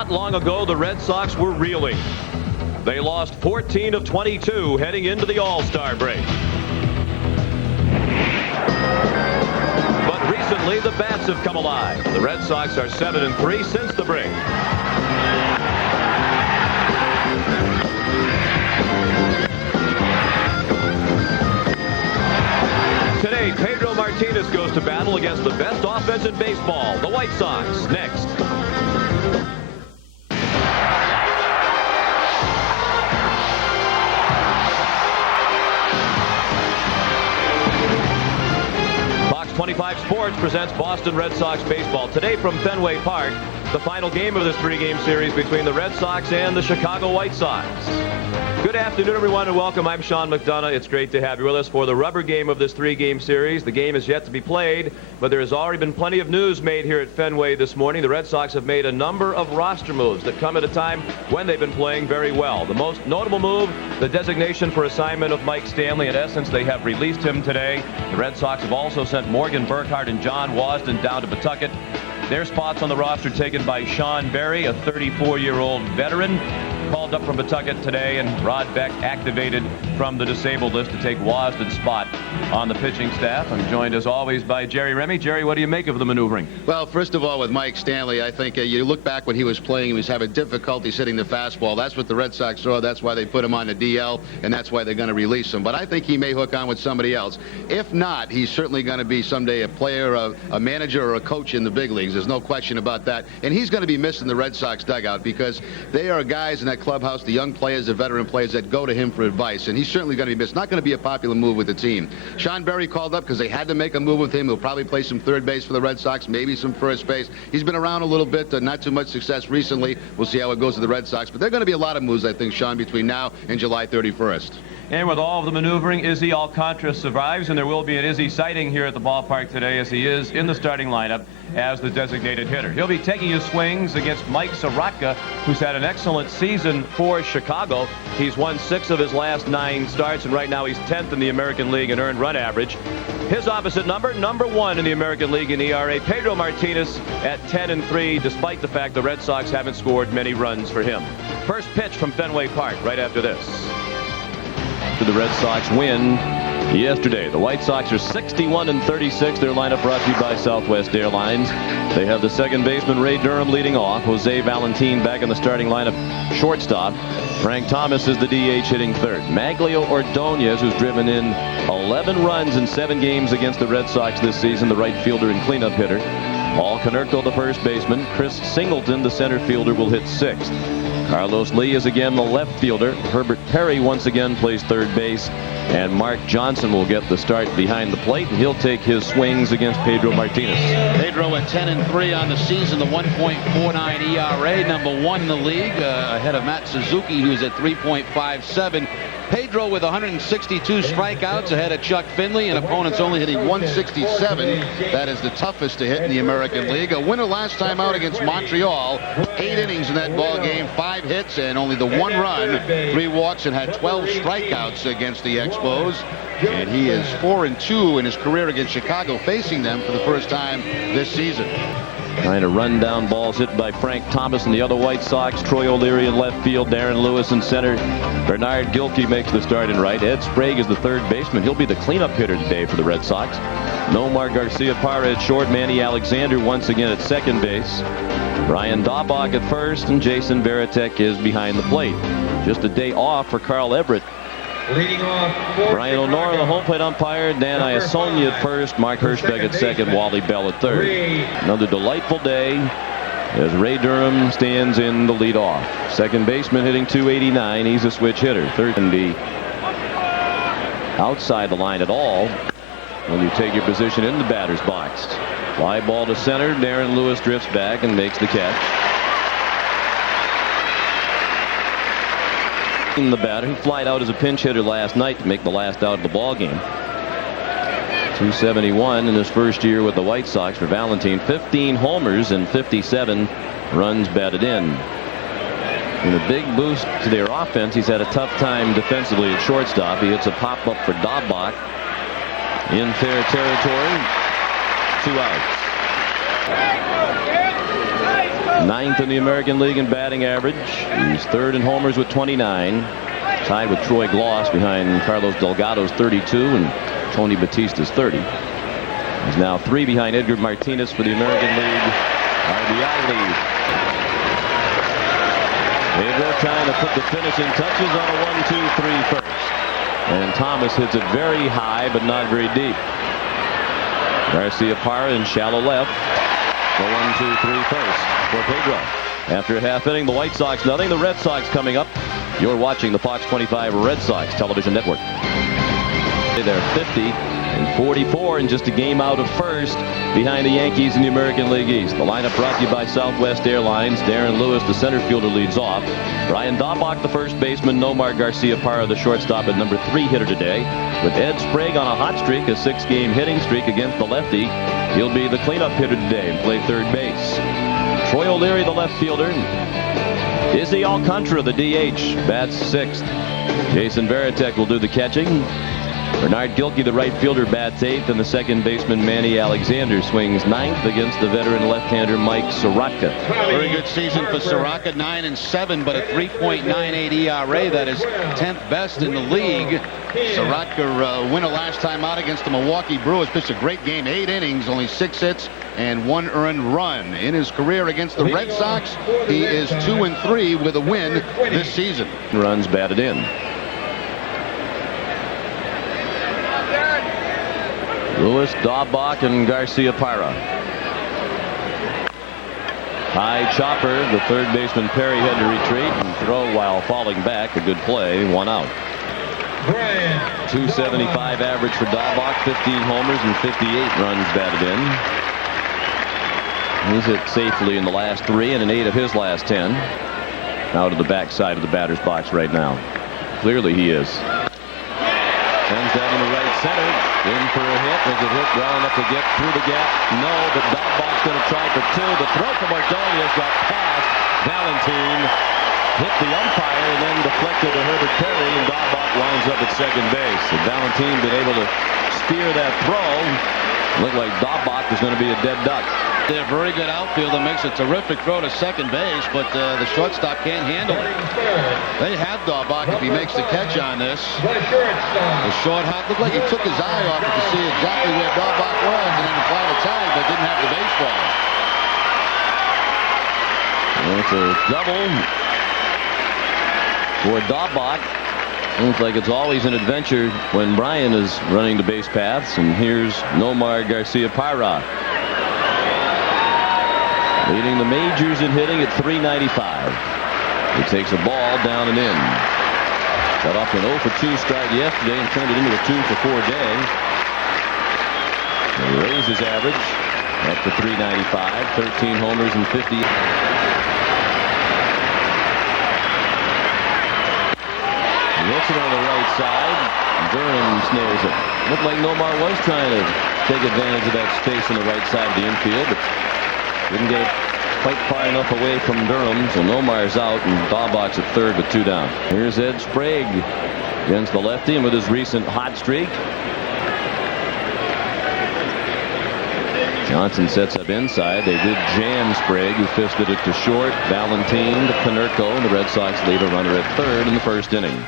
Not long ago, the Red Sox were reeling. They lost 14 of 22 heading into the All-Star break. But recently, the bats have come alive. The Red Sox are 7-3 since the break. Today, Pedro Martinez goes to battle against the best offense in baseball, the White Sox. Next. Fox 25 Sports presents Boston Red Sox baseball. Today from Fenway Park, the final game of this three-game series between the Red Sox and the Chicago White Sox. Good afternoon, everyone, and welcome. I'm Sean McDonough. It's great to have you with us for the rubber game of this three-game series. The game is yet to be played, but there has already been plenty of news made here at Fenway this morning. The Red Sox have made a number of roster moves that come at a time when they've been playing very well. The most notable move, the designation for assignment of Mike Stanley. In essence, they have released him today. The Red Sox have also sent Morgan Burkhart and John Wasden down to Pawtucket. Their spots on the roster taken by Sean Berry, a 34-year-old veteran, called up from Pawtucket today, and Rod Beck activated from the disabled list to take Wasden's spot on the pitching staff. I'm joined as always by Jerry Remy. Jerry, what do you make of the maneuvering? Well, first of all, with Mike Stanley, I think you look back when he was playing, he was having difficulty hitting the fastball. That's what the Red Sox saw. That's why they put him on the DL, and that's why they're going to release him. But I think he may hook on with somebody else. If not, he's certainly going to be someday a player, a manager, or a coach in the big leagues. There's no question about that. And he's going to be missing the Red Sox dugout because they are guys in that clubhouse, the young players, the veteran players, that go to him for advice, and he's certainly going to be missed. Not going to be a popular move with the team. Sean Berry called up because they had to make a move with him. He'll probably play some third base for the Red Sox, maybe some first base. He's been around a little bit, not too much success recently. We'll see how it goes with the Red Sox, but there are going to be a lot of moves, I think, Sean, between now and July 31st. And with all of the maneuvering, Izzy Alcantara survives, and there will be an Izzy sighting here at the ballpark today as he is in the starting lineup as the designated hitter. He'll be taking his swings against Mike Sirotka, who's had an excellent season for Chicago. He's won 6 of his last 9 starts, and right now he's 10th in the American League in earned run average. His opposite number 1 in the American League in ERA, Pedro Martinez at 10-3, despite the fact the Red Sox haven't scored many runs for him. First pitch from Fenway Park right after this. The Red Sox win yesterday. The White Sox are 61-36. Their lineup brought to you by Southwest Airlines. They have the second baseman Ray Durham leading off. Jose Valentin back in the starting lineup, shortstop. Frank Thomas is the DH hitting third. Maglio Ordonez, who's driven in 11 runs in 7 games against the Red Sox this season, the right fielder and cleanup hitter. Paul Konerko, the first baseman. Chris Singleton, the center fielder, will hit 6th. Carlos Lee is again the left fielder. Herbert Perry once again plays third base. And Mark Johnson will get the start behind the plate, and he'll take his swings against Pedro Martinez. Pedro at 10-3 on the season, the 1.49 ERA, number 1 in the league, ahead of Matt Suzuki, who's at 3.57. Pedro with 162 strikeouts ahead of Chuck Finley, and opponents only hitting 167. That is the toughest to hit in the American League. A winner last time out against Montreal. 8 innings in that ball game, 5 hits and only the 1 run, 3 walks, and had 12 strikeouts against the Expos. And he is 4-2 in his career against Chicago, facing them for the first time this season. Trying to run down balls hit by Frank Thomas and the other White Sox. Troy O'Leary in left field. Darren Lewis in center. Bernard Gilkey makes the start in right. Ed Sprague is the third baseman. He'll be the cleanup hitter today for the Red Sox. Nomar Garcia-Parra at short. Manny Alexander once again at second base. Brian Daubach at first, and Jason Varitek is behind the plate. Just a day off for Carl Everett. Leading off, Brian O'Nora, the home plate umpire. Dan Iasonia at first. Mark Hirschbeck at second. Wally Bell at third. Another delightful day as Ray Durham stands in the leadoff. Second baseman hitting .289. He's a switch hitter. Third can be outside the line at all when you take your position in the batter's box. Fly ball to center. Darren Lewis drifts back and makes the catch. The batter, who flied out as a pinch hitter last night to make the last out of the ball game. .271 in his first year with the White Sox for Valentin. 15 homers and 57 runs batted in. And a big boost to their offense. He's had a tough time defensively at shortstop. He hits a pop-up for Daubach in fair territory. 2 outs. 9th in the American League in batting average. He's 3rd in homers with 29. Tied with Troy Gloss behind Carlos Delgado's 32 and Tony Batista's 30. He's now 3 behind Edgar Martinez for the American League RBI lead. Pedro trying to put the finishing touches on a 1-2-3 first. And Thomas hits it very high but not very deep. Garcia Parra in shallow left. The 1-2-3 first for Pedro. After a half inning, the White Sox nothing. The Red Sox coming up. You're watching the Fox 25 Red Sox television network. They're 50 and 44 and just a game out of first behind the Yankees in the American League East. The lineup brought to you by Southwest Airlines. Darren Lewis, the center fielder, leads off. Brian Daubach, the first baseman. Nomar Garcia Parra, the shortstop, and number 3 hitter today. With Ed Sprague on a hot streak, a 6-game hitting streak against the lefty. He'll be the cleanup hitter today and play third base. Troy O'Leary, the left fielder. Izzy Alcantara, the DH, bats 6th. Jason Varitek will do the catching. Bernard Gilkey, the right fielder, bats 8th, and the second baseman Manny Alexander swings 9th against the veteran left-hander Mike Sirotka. Very good season for Sirotka, 9-7, but a 3.98 ERA. That is 10th best in the league. Sirotka winner last time out against the Milwaukee Brewers. Pitched a great game, 8 innings, only 6 hits, and 1 earned run. In his career against the Red Sox, he is 2-3 with a win this season. Runs batted in. Lewis, Daubach, and Garcia Parra. High chopper. The third baseman Perry had to retreat and throw while falling back. A good play. 1 out. 275 average for Daubach, 15 homers and 58 runs batted in. He's hit safely in the last 3 and in 8 of his last 10. Out of the backside of the batter's box right now. Clearly he is. Sends that in the right center. In for a hit. Was it hit well enough to get through the gap? No, but Daubach's going to try for 2. The throw from Ordonez got past Valentine. Hit the umpire and then deflected to Herbert Perry, and Daubach winds up at second base. And Valentine been able to steer that throw. Looked like Daubach was going to be a dead duck. They're a very good outfielder, makes a terrific throw to second base, but the shortstop can't handle it. They have Daubach if he makes the catch on this. The short hop looked like he took his eye off it to see exactly where Daubach was and then applied a tag, but didn't have the baseball. It's a double for Daubach. Looks like it's always an adventure when Brian is running the base paths, and here's Nomar Garcia Parra. Leading the majors in hitting at .395. He takes a ball down and in. Got off an 0 for 2 start yesterday and turned it into a 2 for 4 day. He raised his average up to .395, 13 homers and 50. He hits it on the right side. Durham snares it. Looked like Nomar was trying to take advantage of that space on the right side of the infield, but didn't get it quite far enough away from Durham, so Nomar's out and Daubach's at third with 2 down. Here's Ed Sprague against the lefty, and with his recent hot streak, Johnson sets up inside. They did jam Sprague, who fisted it to short. Valentine to Konerko, and the Red Sox leave a runner at third in the first inning.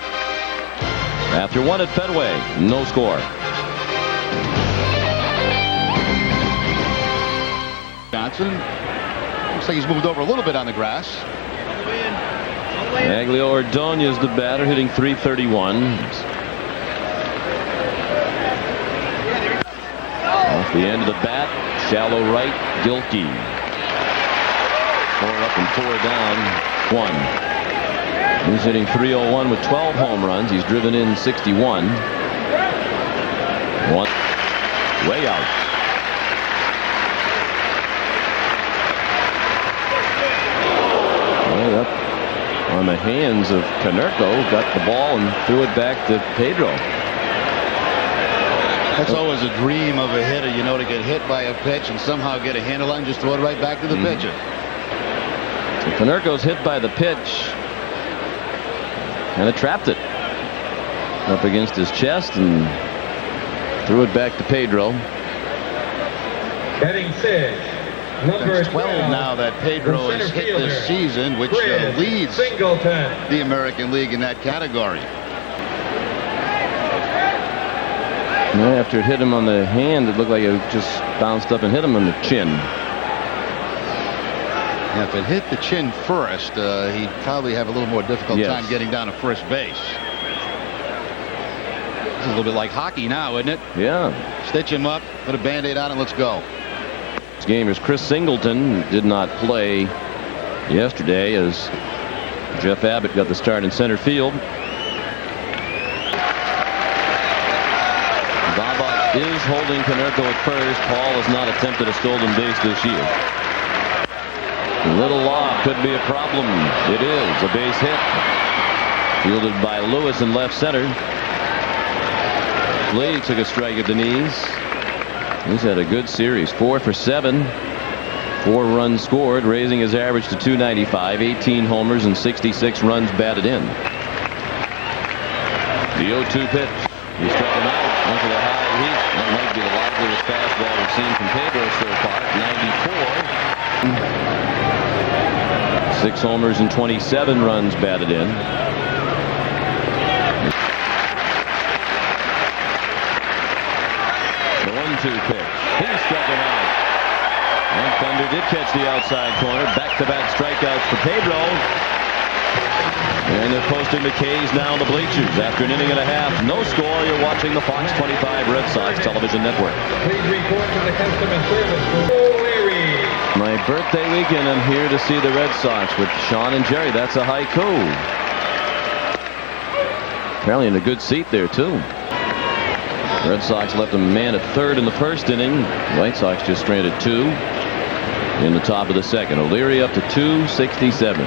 After 1 at Fenway, no score. Johnson looks like he's moved over a little bit on the grass. Aglio Ordonez, the batter, hitting .331. Off the end of the bat, shallow right, Gilkey. 4 up and 4 down, 1. He's hitting .301 with 12 home runs. He's driven in 61. 1 way out. Up on the hands of Konerko, got the ball and threw it back to Pedro. That's always a dream of a hitter, you know, to get hit by a pitch and somehow get a handle on, just throw it right back to the pitcher. So Konerko's hit by the pitch, kind of trapped it up against his chest and threw it back to Pedro. Batting 6, That's 12 now that Pedro has hit this season, which leads the American League in that category. After it hit him on the hand, it looked like it just bounced up and hit him on the chin. Yeah, if it hit the chin first, he'd probably have a little more difficult time getting down to first base. It's a little bit like hockey now, isn't it? Yeah. Stitch him up, put a Band-Aid on, and let's go. This gamer's Chris Singleton did not play yesterday as Jeff Abbott got the start in center field. Bobak is holding Konerko at first. Paul has not attempted a stolen base this year. A little lob could be a problem. It is a base hit. Fielded by Lewis in left center. Lee took a strike at the knees. He's had a good series. 4 for 7. 4 runs scored, raising his average to 295. 18 homers and 66 runs batted in. The 0-2 pitch. He struck him out. Went for the high heat. That might be the liveliest fastball we've seen from Pedro so far. 94. 6 homers and 27 runs batted in. The 1-2 pitch. He struck him out. And Thunder did catch the outside corner. Back-to-back strikeouts for Pedro. And they're posting the K's now in the bleachers after an inning and a half. No score. You're watching the Fox 25 Red Sox television network. Please report to the customer service for O'Leary. My birthday weekend, I'm here to see the Red Sox with Sean and Jerry. That's a haiku. Apparently in a good seat there, too. Red Sox left a man at third in the first inning. White Sox just stranded 2 in the top of the second. O'Leary up to 267.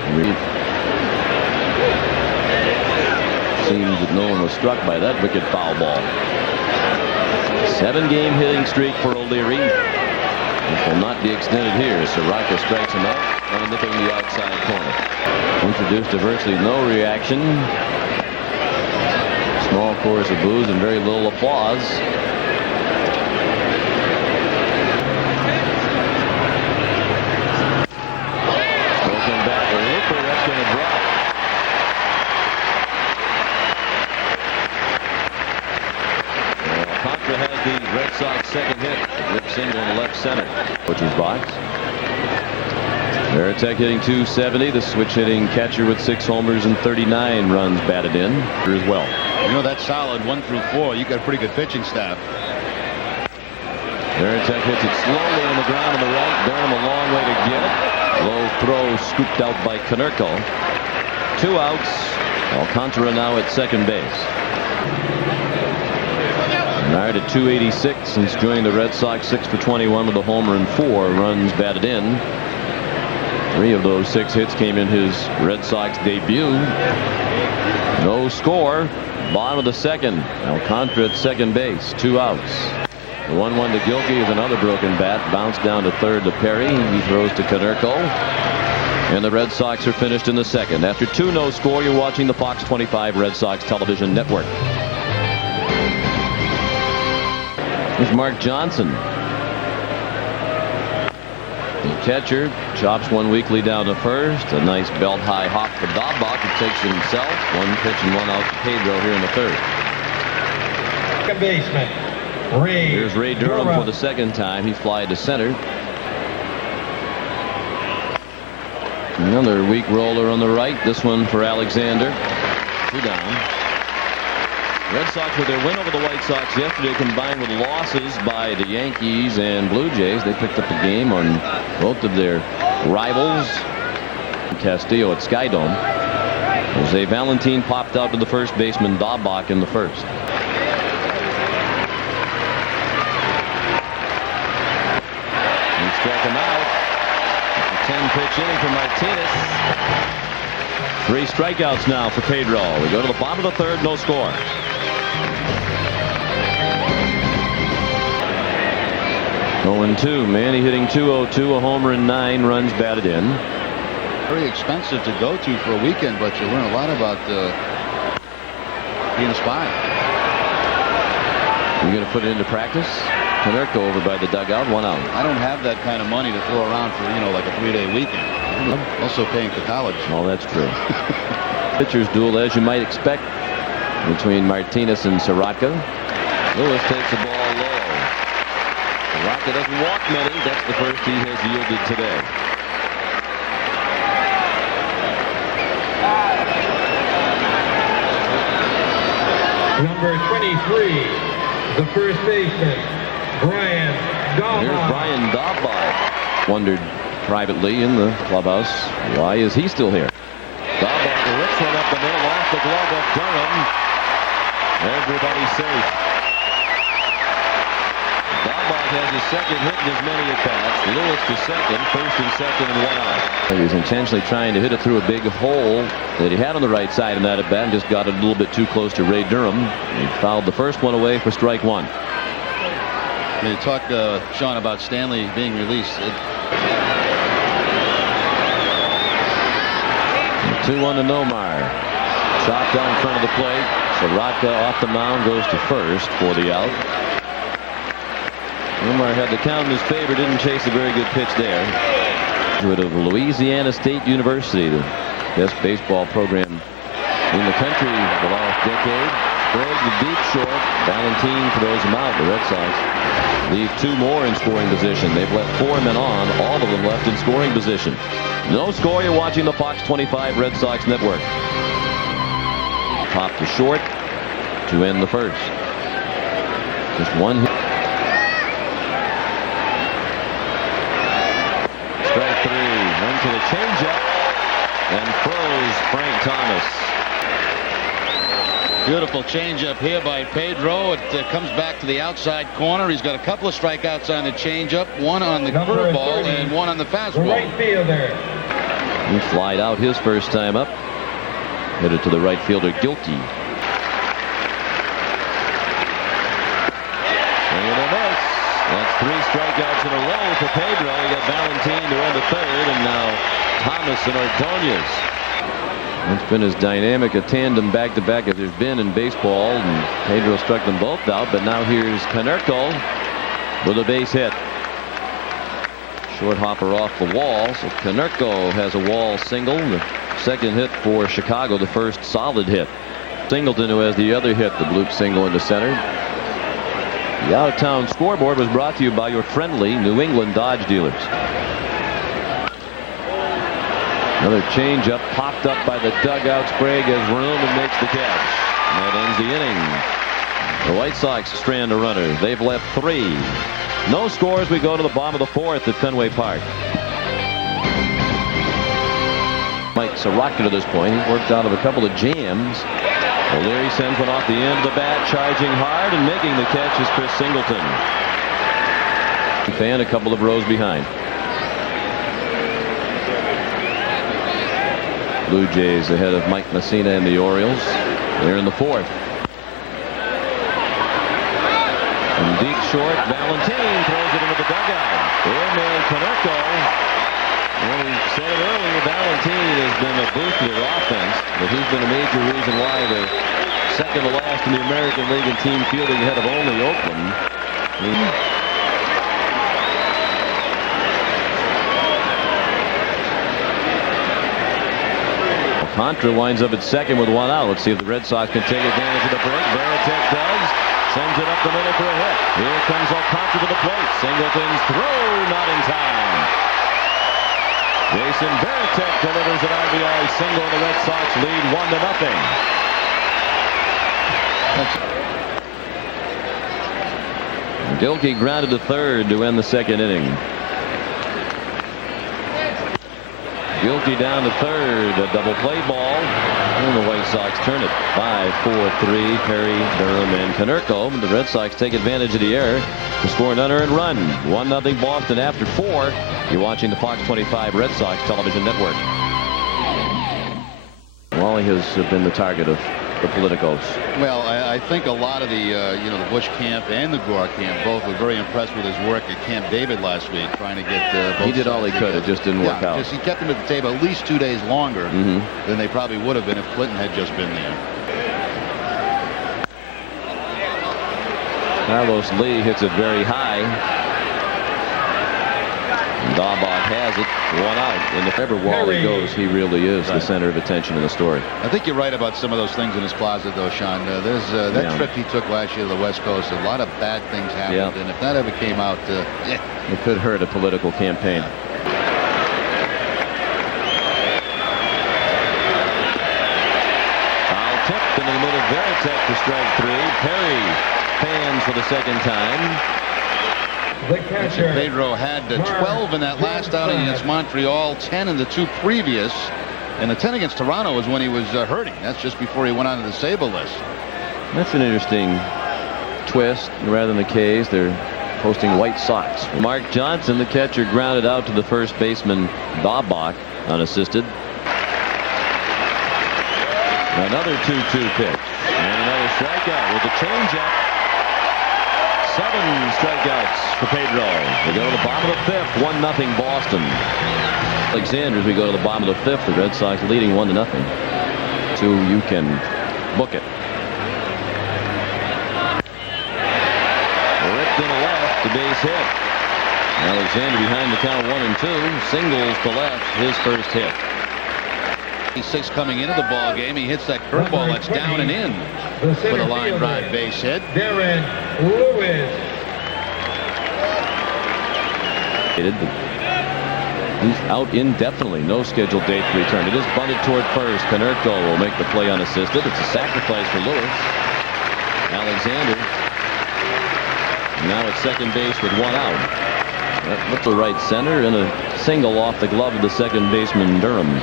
Seems that no one was struck by that wicked foul ball. 7-game hitting streak for O'Leary. This will not be extended here. Sirotka strikes him out and nipping the outside corner. Introduced to virtually no reaction. Small chorus of boos and very little applause. Broken back a looper. That's going to drop. Contra had the Red Sox second hit. Rip single in left center, which was box. Veritek hitting 270. The switch hitting catcher with 6 homers and 39 runs batted in as well. You know, that's solid 1 through 4. You got a pretty good pitching staff. Veritek hits it slowly on the ground on the right. Durham a long way to get it. Low throw scooped out by Konerko. 2 outs. Alcantara now at second base. Bernard at 286 since joining the Red Sox. 6 for 21 with a homer and 4 runs batted in. 3 of those 6 hits came in his Red Sox debut. No score. Bottom of the second. Alcantara at second base. 2 outs. The 1-1 to Gilkey is another broken bat. Bounced down to third to Perry. He throws to Konerko. And the Red Sox are finished in the second. After 2 no score, you're watching the Fox 25 Red Sox television network. Here's Mark Johnson. The catcher chops one weakly down to first. A nice belt high hop for Dahlbach. He takes it himself. 1 pitch and 1 out to Pedro here in the third. Second baseman, Ray. Here's Ray Durham for the second time. He flied to center. Another weak roller on the right. This one for Alexander. 2 down. Red Sox with their win over the White Sox yesterday combined with losses by the Yankees and Blue Jays. They picked up a game on both of their rivals. Castillo at Skydome. Jose Valentin popped out to the first baseman Dahlbach in the first. He struck him out. It's a 10-pitch inning for Martinez. 3 strikeouts now for Pedro. We go to the bottom of the third, no score. Going 2. Manny hitting 202, a homer and 9 runs batted in. Very expensive to go to for a weekend, but you learn a lot about being a spy. You going to put it into practice? Konerko over by the dugout, 1 out. I don't have that kind of money to throw around for, like a 3-day weekend. I'm also paying for college. Oh, that's true. Pitchers duel, as you might expect, between Martinez and Sirotka. Lewis takes the ball low. Sirotka doesn't walk many. That's the first he has yielded today. Number 23, the first baseman, Brian Daubach. Here's Brian Daubach. Wondered privately in the clubhouse, why is he still here? Daubach rips one up the middle off the glove of Durham. Everybody's safe. Daubach has his second hit in as many at-bats. Lewis to second, first and second, and 1 out. He was intentionally trying to hit it through a big hole that he had on the right side in that at-bat and just got it a little bit too close to Ray Durham. He fouled the first one away for strike 1. You talk, Sean, about Stanley being released. 2-1 to Nomar. Shot down in front of the plate. Sirotka off the mound, goes to first for the out. Nomar had the count in his favor, didn't chase a very good pitch there. Graduate of Louisiana State University, the best baseball program in the country the last decade. Sprague the deep short. Valentine throws him out. The Red Sox leave 2 more in scoring position. They've left 4 men on, all of them left in scoring position. No score. You're watching the Fox 25 Red Sox Network. Pop to short to end the first. Just 1 hit. Strike 3. Went to the changeup and froze Frank Thomas. Beautiful changeup here by Pedro. It comes back to the outside corner. He's got a couple of strikeouts on the changeup, 1 on the curveball and 1 on the fastball. Right fielder. He flied out his first time up. Hit it to the right fielder, Gilkey. That's 3 strikeouts in a row for Pedro. He got Valentine to end the third, and now Thomas and Ordonez. It's been as dynamic a tandem back-to-back as there's been in baseball, and Pedro struck them both out, but now here's Konerko with a base hit. Short hopper off the wall, so Konerko has a wall single. The second hit for Chicago, the first solid hit. Singleton, who has the other hit, the bloop single into center. The out-of-town scoreboard was brought to you by your friendly New England Dodge dealers. Another changeup popped up by the dugout. Sprague has room and makes the catch. And that ends the inning. The White Sox strand a runner. They've left 3. No scores. We go to the bottom of the 4th at Fenway Park. Mike Sirotka to this point. He's worked out of a couple of jams. O'Leary sends one off the end of the bat, charging hard, and making the catch is Chris Singleton. Fan a couple of rows behind. Blue Jays ahead of Mike Messina and the Orioles. They're in the 4th. And deep short, Valentine throws it into the dugout. Airman Konerko. Well, we said it earlier, Valentine has been a boost to their offense, but he's been a major reason why they're second to last in the American League in team fielding ahead of only Oakland. Contra winds up at second with 1 out. Let's see if the Red Sox can take advantage of the break. Veritek does. Sends it up the middle for a hit. Here comes Alcantara to the plate. Singleton's throw not in time. Jason Veritek delivers an RBI single, and the Red Sox lead 1-0. Gilkey grounded to third to end the second inning. Gilkey down to third, a double play ball, and the White Sox turn it 5-4-3. Perry, Durham, and Konerko. The Red Sox take advantage of the error to score an unearned run. 1-0 Boston after 4. You're watching the Fox 25 Red Sox television network. Wally has been the target of the politicos. Well, I think a lot of the the Bush camp and the Gore camp both were very impressed with his work at Camp David last week, trying to get both. He did all he could. It just didn't work out. He kept him at the table at least 2 days longer than they probably would have been if Clinton had just been there. Carlos Lee hits it very high. Dahlbach has it. 1 out. And if ever Wally goes, he really is the center of attention in the story. I think you're right about some of those things in his closet, though, Sean. There's that trip he took last year to the West Coast. A lot of bad things happened, and if that ever came out, it could hurt a political campaign. Foul tipped into the middle. Veritek for strike 3. Perry fans for the second time. The catcher, Pedro had 12 in that last outing against Montreal, 10 in the 2 previous, and the 10 against Toronto was when he was hurting. That's just before he went on to the Sable list. That's an interesting twist. Rather than the K's, they're hosting White Sox. Mark Johnson, the catcher, grounded out to the first baseman Dahlbach, unassisted. Another 2-2 pitch, and another strikeout with the changeup. 7 strikeouts for Pedro. We go to the bottom of the 5th. 1-0 Boston. Alexander, as we go to the bottom of the 5th, the Red Sox leading 1-0. So you can book it. Ripped in the left, the base hit. Alexander behind the count 1-2. Singles to left, his first hit. 6 coming into the ball game. He hits that curveball that's down and in for the line drive base hit. Darren Lewis. He's out indefinitely. No scheduled date to return. It is bunted toward first. Canerco will make the play unassisted. It's a sacrifice for Lewis. Alexander now at second base with 1 out. That looks to right center and a single off the glove of the second baseman Durham.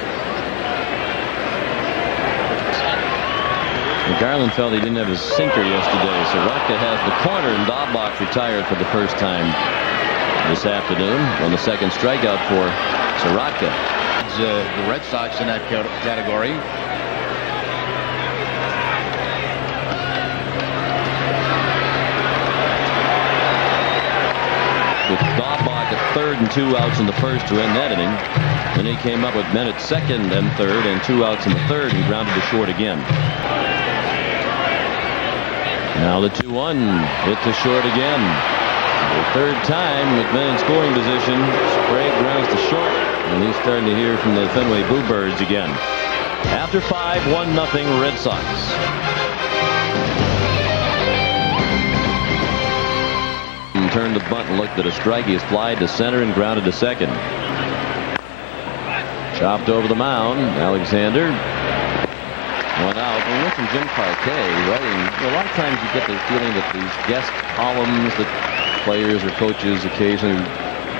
Garland felt he didn't have his sinker yesterday. Sirotka has the corner, and Dahlbach retired for the first time this afternoon on the second strikeout for Sirotka. The Red Sox in that category. With Dahlbach at third and 2 outs in the first to end that inning. Then he came up with men at second and third and 2 outs in the third and grounded to short again. Now the 2-1 hit to short again. The third time with men in scoring position. Sprague grounds to short, and he's starting to hear from the Fenway Bluebirds again. After 5, 1-0 Red Sox. And turned the bunt and looked at a strike. He has flied to center and grounded to second. Chopped over the mound. Alexander. 1 out. And listen, Jim Parquet writing. A lot of times you get the feeling that these guest columns that players or coaches occasionally.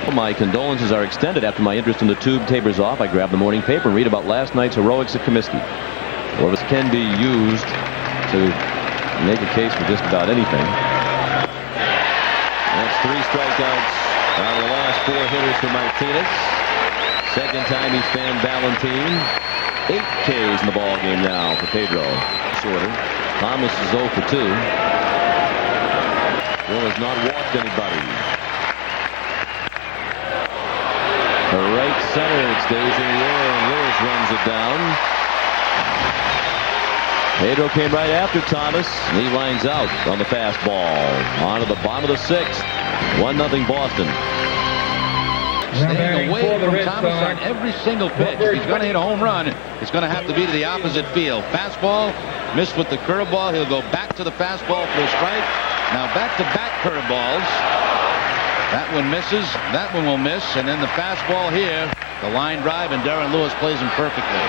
Well, my condolences are extended after my interest in the tube tapers off. I grab the morning paper and read about last night's heroics at Comiskey. Well, this can be used to make a case for just about anything. That's 3 strikeouts out of the last 4 hitters for Martinez. Second time he's fanned Valentine. 8 Ks in the ball game now for Pedro. Shorter. Thomas is 0 for 2. Will has not walked anybody. The right center, it stays in the air, and Lewis runs it down. Pedro came right after Thomas, and he lines out on the fastball. On to the bottom of the 6th. 1-0 Boston. Staying away from Thomas on every single pitch. If he's going to hit a home run, it's going to have to be to the opposite field. Fastball, missed with the curveball. He'll go back to the fastball for a strike. Now back-to-back curveballs. That one misses. That one will miss. And then the fastball here. The line drive, and Darren Lewis plays him perfectly.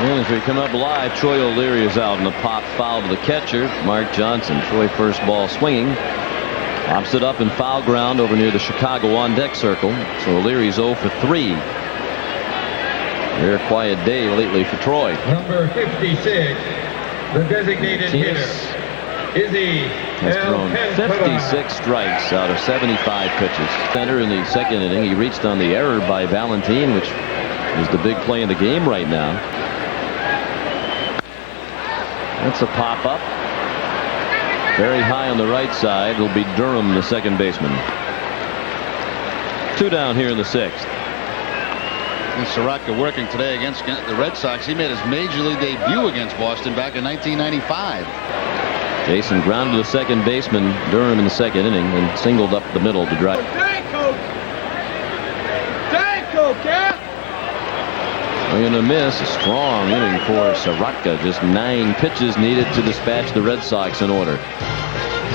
Well, as we come up live, Troy O'Leary is out in the pop foul to the catcher, Mark Johnson. Troy first ball swinging. Pops it up in foul ground over near the Chicago on-deck circle. So O'Leary's 0 for 3. Very quiet day lately for Troy. Number 56, the designated hitter, Izzy has thrown 56 strikes out of 75 pitches. Center in the second inning, he reached on the error by Valentine, which is the big play in the game right now. That's a pop-up. Very high on the right side will be Durham, the second baseman. 2 down here in the 6th. And Sirotka working today against the Red Sox. He made his major league debut against Boston back in 1995. Jason grounded the second baseman Durham in the second inning and singled up the middle to drive. Going to miss. A strong inning for Sirotka. Just 9 pitches needed to dispatch the Red Sox in order.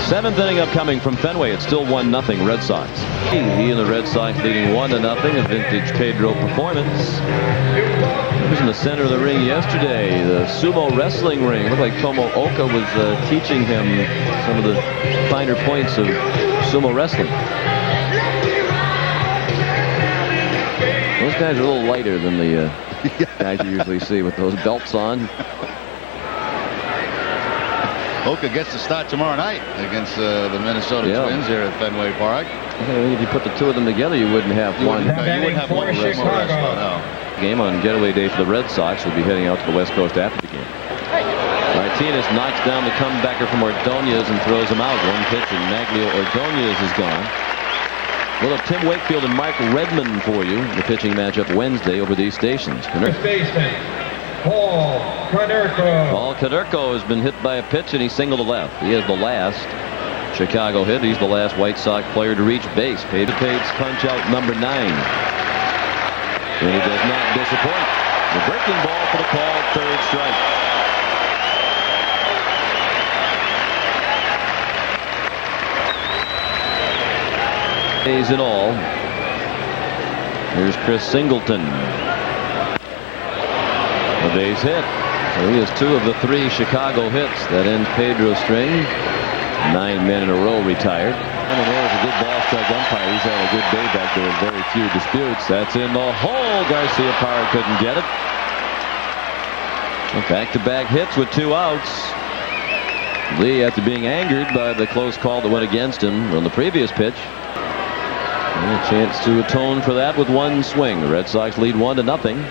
7th inning upcoming from Fenway. It's still 1-0 Red Sox. He and the Red Sox leading 1-0. A vintage Pedro performance. He was in the center of the ring yesterday. The sumo wrestling ring. It looked like Tomo Oka was teaching him some of the finer points of sumo wrestling. Those guys are a little lighter than the guys you usually see with those belts on. Oka gets to start tomorrow night against the Minnesota Twins here at Fenway Park. I think if you put the two of them together, you wouldn't have one. You wouldn't have one wrestler. No. Game on getaway day for the Red Sox. Will be heading out to the West Coast after the game. Martinez knocks down the comebacker from Ordonez and throws him out. One pitch and Maglio Ordonez is gone. We'll have Tim Wakefield and Mark Redmond for you. The pitching matchup Wednesday over these stations. Paul Konerko has been hit by a pitch and he singled to left. He is the last Chicago hit. He's the last White Sox player to reach base. Pate's punch out number 9. And he does not disappoint. The breaking ball for the call, 3rd strike. Days in all. Here's Chris Singleton. The base hit. So he has 2 of the 3 Chicago hits. That ends Pedro's string. 9 men in a row retired. And there's a good ball strike umpire. He's had a good day back there with very few disputes. That's in the hole. Garcia Parra couldn't get it. Back-to-back hits with 2 outs. Lee, after being angered by the close call that went against him on the previous pitch, and a chance to atone for that with 1 swing. The Red Sox lead 1-0.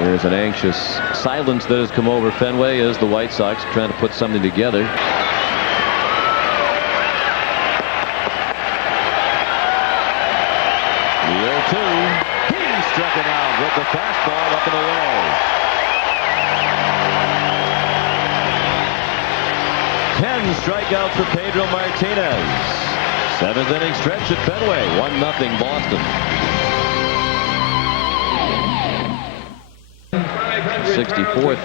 There's an anxious silence that has come over Fenway as the White Sox trying to put something together. The 0-2. He struck it out with the fastball up and away. 10 strikeouts for Pedro Martinez. 7th inning stretch at Fenway. 1-0 Boston. 64th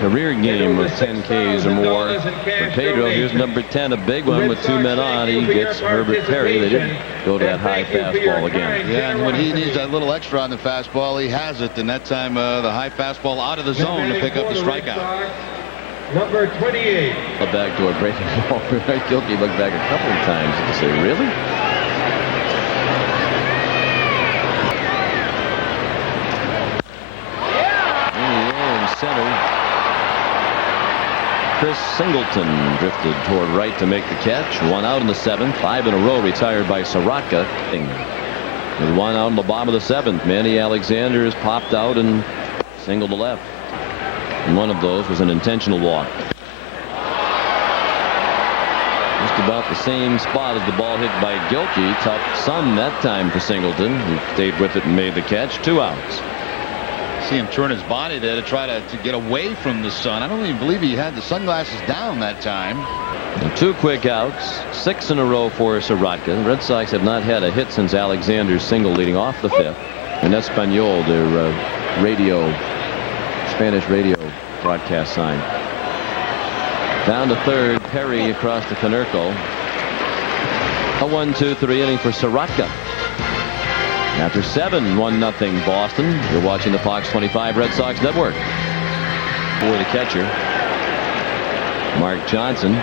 career game with 10 Ks or more for Pedro. Here's number 10, a big one with 2 men on. He gets Herbert Perry. They didn't go to that high fastball again. Yeah, and when he needs that little extra on the fastball, he has it. And that time the high fastball out of the zone to pick up the strikeout. Number 28. A backdoor breaking ball. Gilkey looked back a couple of times to say, really? Center. Chris Singleton drifted toward right to make the catch. 1 out in the 7th. 5 in a row retired by Sirotka. With 1 out in the bottom of the 7th. Manny Alexander has popped out and singled to left. And one of those was an intentional walk. Just about the same spot as the ball hit by Gilkey. Tough sun that time for Singleton. He stayed with it and made the catch. 2 outs. See him turn his body there to try to get away from the sun. I don't even believe he had the sunglasses down that time. And 2 quick outs. 6 in a row for Sirotka. The Red Sox have not had a hit since Alexander's single leading off the 5th. And Espanol, their Spanish radio broadcast sign. Down to 3rd, Perry across to Konerko. A 1-2-3 inning for Sirotka. After 7, 1-0 Boston. You're watching the Fox 25 Red Sox Network. For the catcher, Mark Johnson.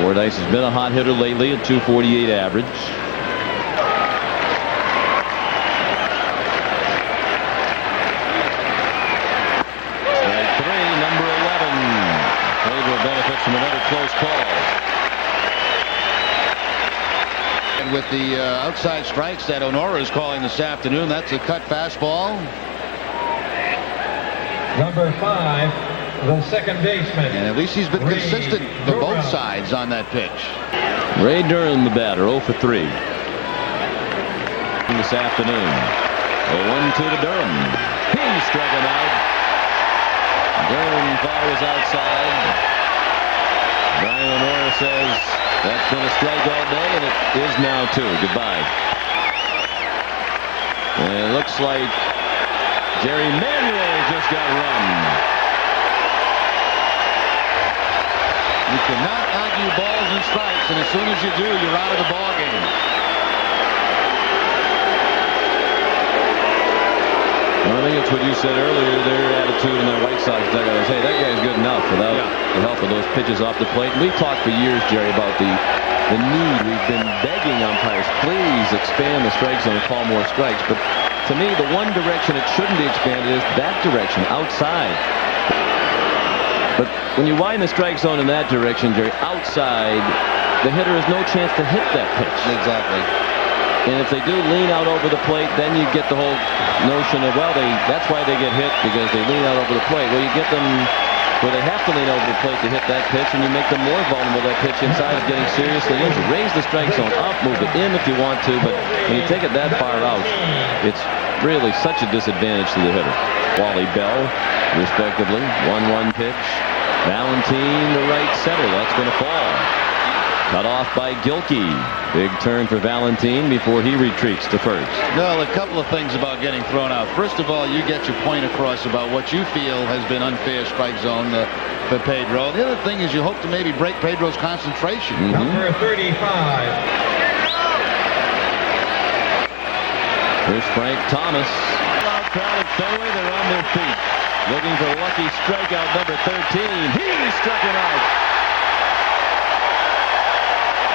Fordyce has been a hot hitter lately at .248 average. Strike 3, number 11. Pedro benefits from another close call. And with the outside strikes that Honora is calling this afternoon, that's a cut fastball. Number 5, the second baseman. And at least he's been consistent for both sides on that pitch. Ray Durham, the batter, 0 for 3 this afternoon. 0-1-2 to Durham. He struck him out. Durham follows outside. Brian Lenore says that's been a strike all day, and it is now too. Goodbye. And it looks like Jerry Manuel just got run. You cannot argue balls and strikes, and as soon as you do, you're out of the ball game. Well, I think it's what you said earlier. Their attitude in their White Sox dugout is, hey, that guy's good enough without the help of those pitches off the plate. And we've talked for years, Jerry, about the need. We've been begging umpires, please expand the strike zone and call more strikes. But to me, the one direction it shouldn't be expanded is that direction, outside. But when you widen the strike zone in that direction, Jerry, outside, the hitter has no chance to hit that pitch. Exactly. And if they do lean out over the plate, then you get the whole notion of, well, that's why they get hit, because they lean out over the plate. Well, you get them where they have to lean over the plate to hit that pitch, and you make them more vulnerable to that pitch inside of getting seriously injured. Raise the strike zone up, move it in if you want to, but when you take it that far out, it's really such a disadvantage to the hitter. Wally Bell, respectively, 1-1 pitch. Valentine to right center. That's going to fall. Cut off by Gilkey. Big turn for Valentine before he retreats to first. Well, a couple of things about getting thrown out. First of all, you get your point across about what you feel has been unfair strike zone for Pedro. The other thing is you hope to maybe break Pedro's concentration. Number 35. Here's Frank Thomas. Out crowd at Fenway, they're on their feet. Looking for lucky strikeout number 13. He struck him out.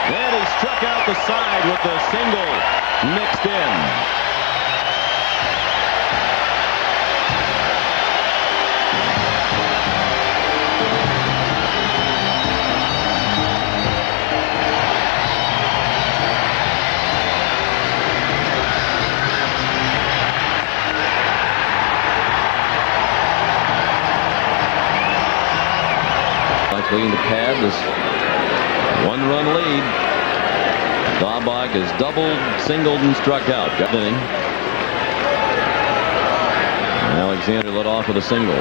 And he struck out the side with the single mixed in. Leading the pad, this one-run lead. Daubach has doubled, singled, and struck out. Got inning. Alexander led off with a single.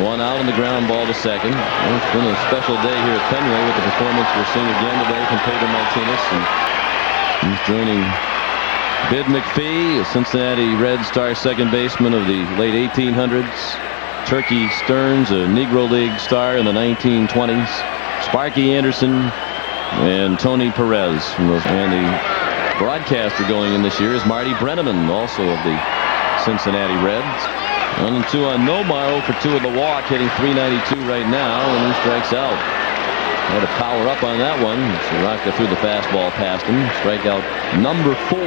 One out on the ground ball to second. Well, it's been a special day here at Fenway with the performance we're seeing again today from Pedro Martinez. And he's joining Bid McPhee, a Cincinnati Red star second baseman of the late 1800s. Turkey Stearns, a Negro League star in the 1920s. Sparky Anderson and Tony Perez. And the broadcaster going in this year is Marty Brenneman, also of the Cincinnati Reds. 1-2 on Nomar, 0-for-2 with the walk, hitting .392 right now, and he strikes out. Had to power up on that one. Sirotka threw the fastball past him. Strikeout number 4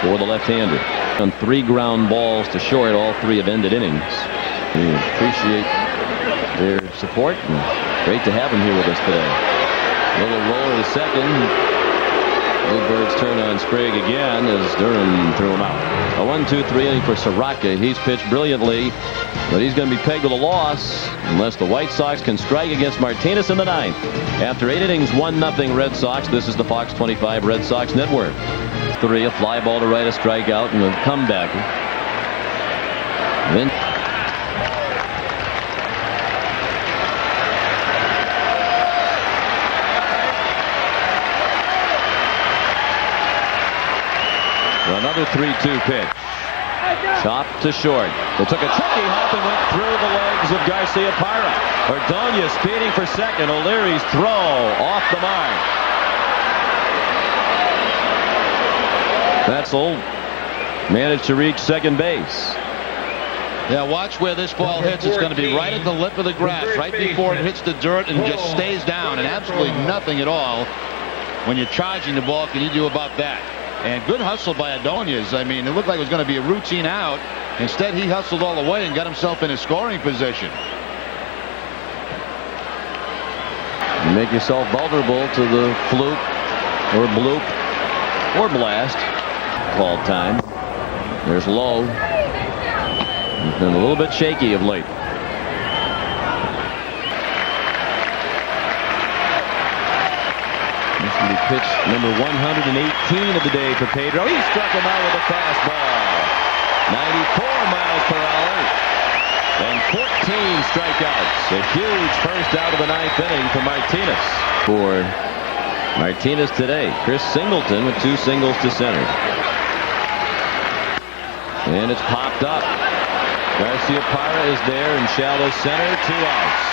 for the left-hander. On 3 ground balls to short, all 3 have ended innings. We appreciate their support, and great to have them here with us today. Little roller to second. Bluebirds turn on Sprague again as Durham threw him out. A 1-2-3 inning for Sirotka. He's pitched brilliantly, but he's going to be pegged with a loss unless the White Sox can strike against Martinez in the 9th. After 8 innings, 1-0 Red Sox. This is the Fox 25 Red Sox Network. 3, a fly ball to right, a strikeout, and a comeback. Then another 3-2 pitch. Chop to short. They took a tricky hop and went through the legs of Garcia Parra. Ordonez speeding for second. O'Leary's throw off the mark. Betzel managed to reach second base. Yeah, watch where this ball hits. It's going to be right at the lip of the grass, right before it hits the dirt and just stays down, and absolutely nothing at all. When you're charging the ball, can you do about that? And good hustle by Ordonez. I mean, it looked like it was going to be a routine out. Instead, he hustled all the way and got himself in a scoring position. You make yourself vulnerable to the fluke or bloop or blast. Called time. There's Lowe. He's been a little bit shaky of late. This will be pitch number 118 of the day for Pedro. He struck him out with a fastball. 94 miles per hour. and 14 strikeouts. A huge first out of the ninth inning for Martinez. For Martinez today, Chris Singleton with 2 singles to center. And it's popped up. Garcia Parra is there in shallow center, 2 outs.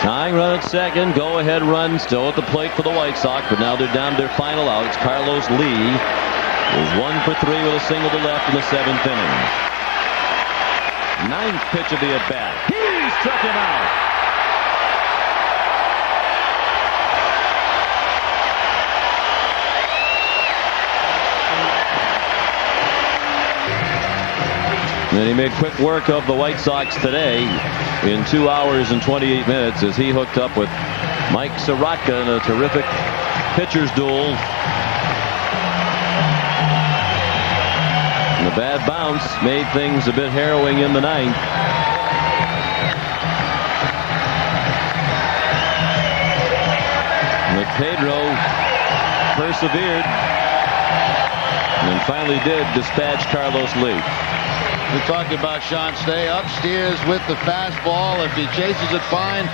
Tying run at second, go-ahead run still at the plate for the White Sox, but now they're down to their final out. It's Carlos Lee, who's 1 for 3 with a single to left in the 7th inning. 9th pitch of the at-bat. He struck him out. And he made quick work of the White Sox today in 2 hours and 28 minutes as he hooked up with Mike Sirotka in a terrific pitcher's duel. And the bad bounce made things a bit harrowing in the 9th. But Pedro persevered and finally did dispatch Carlos Lee. We talked about Sean Stay upstairs with the fastball. If he chases it, fine.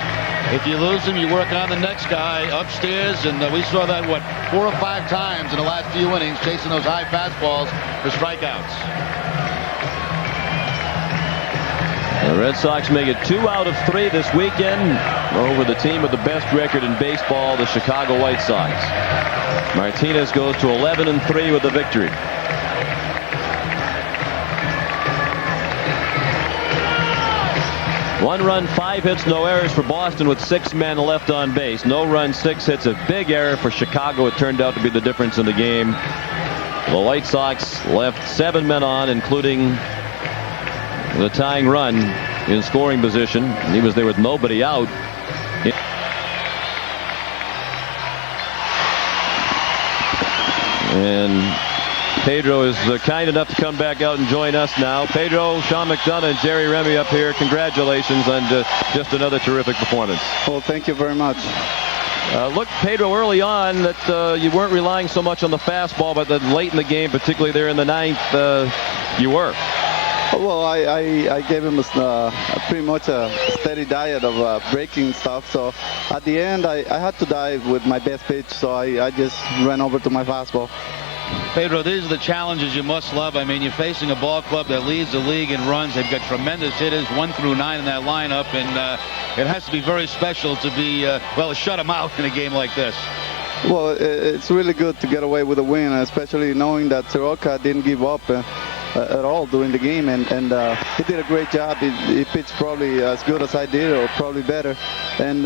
If you lose him, you work on the next guy upstairs. And we saw that, 4 or 5 times in the last few innings, chasing those high fastballs for strikeouts. The Red Sox make it 2 out of 3 this weekend over the team with the best record in baseball, the Chicago White Sox. Martinez goes to 11-3 with the victory. One run, 5 hits, no errors for Boston with 6 men left on base. No run, 6 hits, a big error for Chicago. It turned out to be the difference in the game. The White Sox left 7 men on, including the tying run in scoring position. He was there with nobody out. And Pedro is kind enough to come back out and join us now. Pedro, Sean McDonough, and Jerry Remy up here. Congratulations on just another terrific performance. Well, thank you very much. Look, Pedro, early on that you weren't relying so much on the fastball, but then late in the game, particularly there in the 9th, you were. Well, I gave him pretty much a steady diet of breaking stuff. So at the end, I had to dive with my best pitch. So I just ran over to my fastball. Pedro, these are the challenges you must love. I mean, you're facing a ball club that leads the league in runs. They've got tremendous hitters, 1 through 9 in that lineup, and it has to be very special to be, well, shut them out in a game like this. Well, it's really good to get away with a win, especially knowing that Sirotka didn't give up at all during the game, and he did a great job. He pitched probably as good as I did, or probably better, and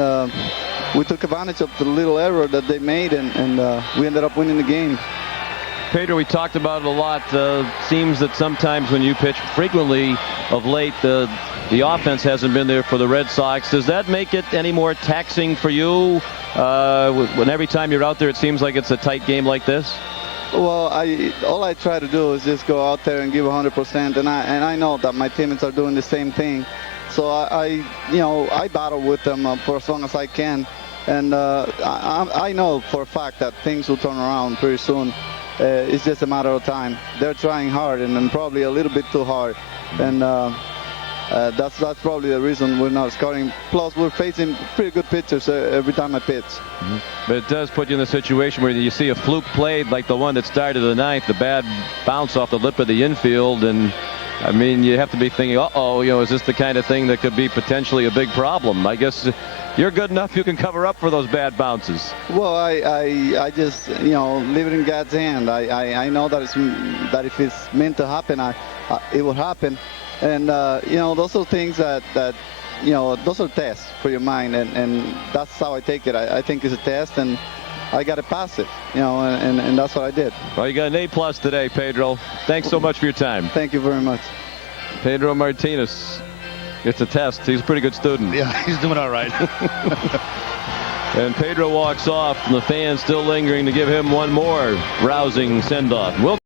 we took advantage of the little error that they made, and we ended up winning the game. Pedro, we talked about it a lot. Seems that sometimes when you pitch frequently of late, the offense hasn't been there for the Red Sox. Does that make it any more taxing for you when every time you're out there it seems like it's a tight game like this? Well, all I try to do is just go out there and give 100%, and I know that my teammates are doing the same thing. So I battle with them for as long as I can, and I know for a fact that things will turn around pretty soon. It's just a matter of time. They're trying hard and probably a little bit too hard, and that's probably the reason we're not scoring. Plus, we're facing pretty good pitchers every time I pitch. Mm-hmm. But it does put you in a situation where you see a fluke played like the one that started the 9th, the bad bounce off the lip of the infield, and I mean, you have to be thinking, uh-oh, is this the kind of thing that could be potentially a big problem? I guess you're good enough you can cover up for those bad bounces. Well, I just, leave it in God's hand. I know that if it's meant to happen, it will happen. And, those are things that those are tests for your mind, and that's how I take it. I think it's a test, and I got to pass it, and that's what I did. Well, you got an A+ today, Pedro. Thanks so much for your time. Thank you very much. Pedro Martinez. It's a test. He's a pretty good student. Yeah, he's doing all right. And Pedro walks off, and the fans still lingering to give him one more rousing send-off.